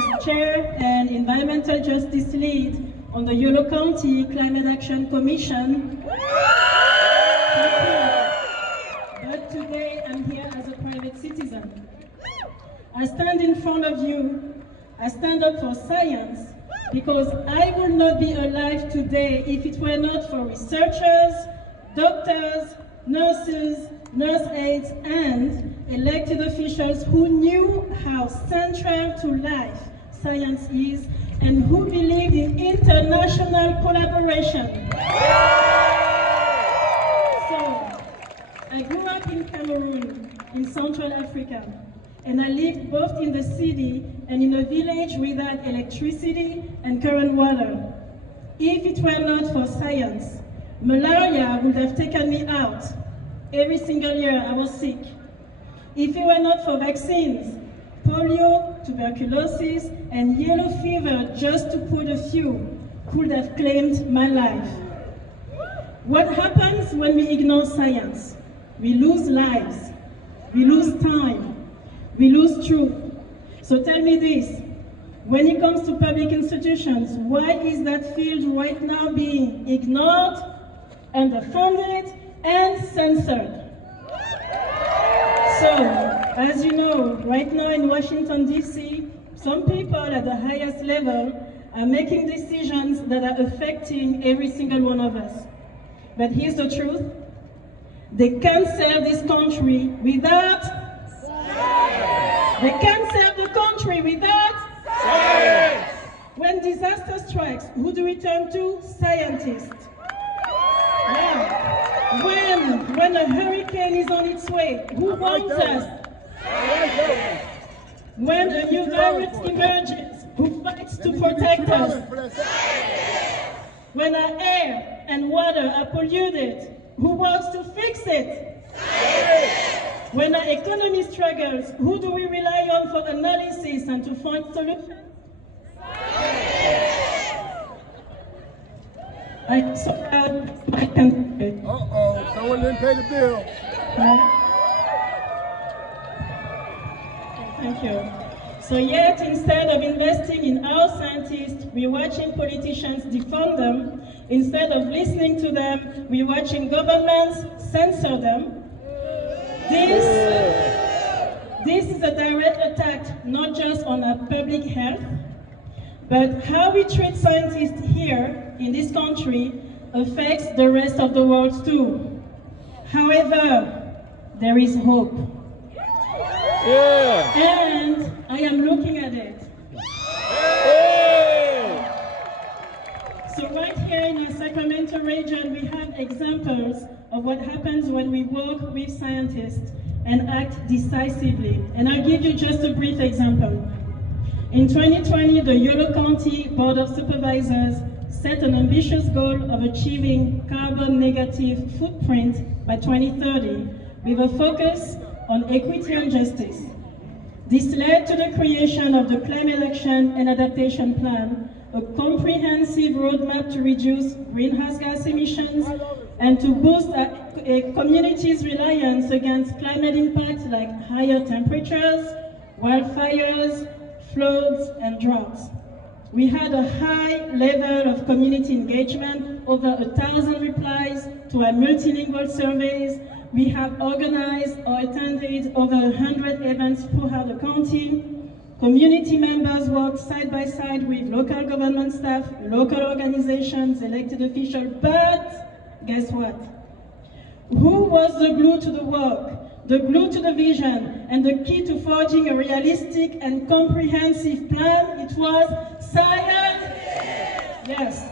as Chair and Environmental Justice Lead on the Yolo County Climate Action Commission. But today I'm here as a private citizen. I stand in front of you, I stand up for science, because I would not be alive today if it were not for researchers, doctors, nurses, nurse aides, and elected officials who knew how central to life science is and who believed in international collaboration. So, I grew up in Cameroon, in Central Africa, and I lived both in the city and in a village without electricity and current water. If it were not for science, malaria would have taken me out. Every single year I was sick. If it were not for vaccines, polio, tuberculosis, and yellow fever, just to put a few, could have claimed my life. What happens when we ignore science? We lose lives, we lose time, we lose truth. So tell me this, when it comes to public institutions, why is that field right now being ignored, underfunded, and censored? So, as you know, right now in Washington, D.C., some people at the highest level are making decisions that are affecting every single one of us. But here's the truth. They can't serve this country without science. They can't serve the country without science. When disaster strikes, who do we turn to? Scientists. Now, when a hurricane is on its way, who warns us? When a new virus emerges, who fights to protect us? When our air and water are polluted, who wants to fix it? When our economy struggles, who do we rely on for analysis and to find solutions? I'm so proud I can do it. Uh-oh, someone didn't pay the bill. Thank you. So yet, instead of investing in our scientists, we're watching politicians defund them. Instead of listening to them, we're watching governments censor them. This is a direct attack, not just on our public health, but how we treat scientists here in this country affects the rest of the world too. However, there is hope. Yeah. And I am looking at it. So right here in our Sacramento region, we have examples of what happens when we work with scientists and act decisively. And I'll give you just a brief example. In 2020, the Yolo County Board of Supervisors set an ambitious goal of achieving carbon negative footprint by 2030 with a focus on equity and justice. This led to the creation of the Climate Action and Adaptation Plan, a comprehensive roadmap to reduce greenhouse gas emissions and to boost a community's reliance against climate impacts like higher temperatures, wildfires, floods, and droughts. We had a high level of community engagement, over 1,000 replies to our multilingual surveys. We have organized or attended over 100 events throughout the county. Community members worked side by side with local government staff, local organizations, elected officials, but guess what? Who was the glue to the work, the glue to the vision, and the key to forging a realistic and comprehensive plan? It was science! Yes.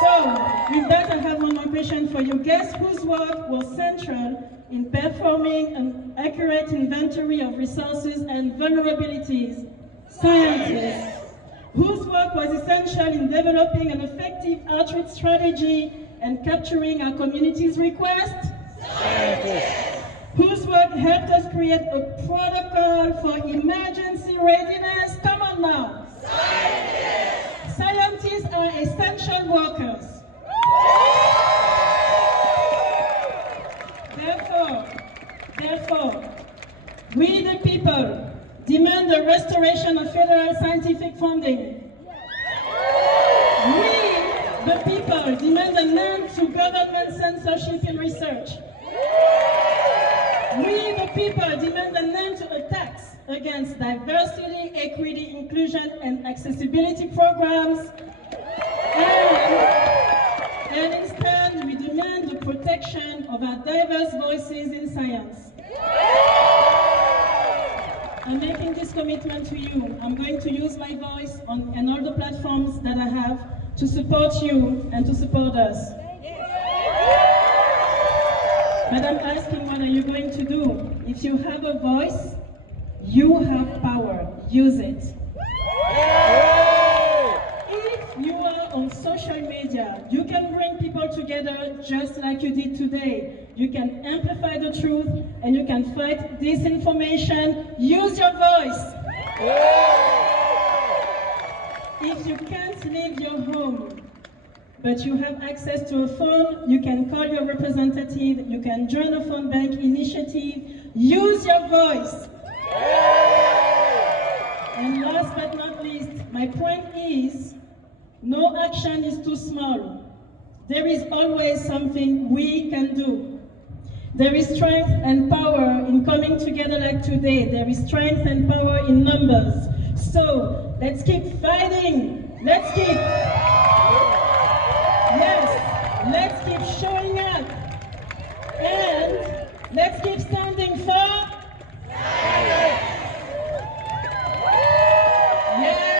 So, with that, I have one more question for you. Guess whose work was central in performing an accurate inventory of resources and vulnerabilities? Scientists. Whose work was essential in developing an effective outreach strategy and capturing our community's requests? Scientists. Whose work helped us create a protocol for emergency readiness? Come on now. Scientists. Scientists are essential workers. Therefore, we the people demand the restoration of federal better scientific funding. We, the people, demand an end to government censorship in research. We, the people, demand an end to attacks against diversity, equity, inclusion, and accessibility programs. And instead, we demand the protection of our diverse voices in science. I'm making this commitment to you. I'm going to use my voice and all the platforms that I have to support you and to support us. But I'm asking, what are you going to do? If you have a voice, you have power. Use it. If you are on social media, you can bring people together just like you did today. You can amplify the truth and you can fight disinformation. Use your voice. If you can't leave your home, but you have access to a phone, you can call your representative, you can join a phone bank initiative. Use your voice. And last but not least, my point is, no action is too small. There is always something we can do. There is strength and power in coming together like today. There is strength and power in numbers. So let's keep fighting. Let's keep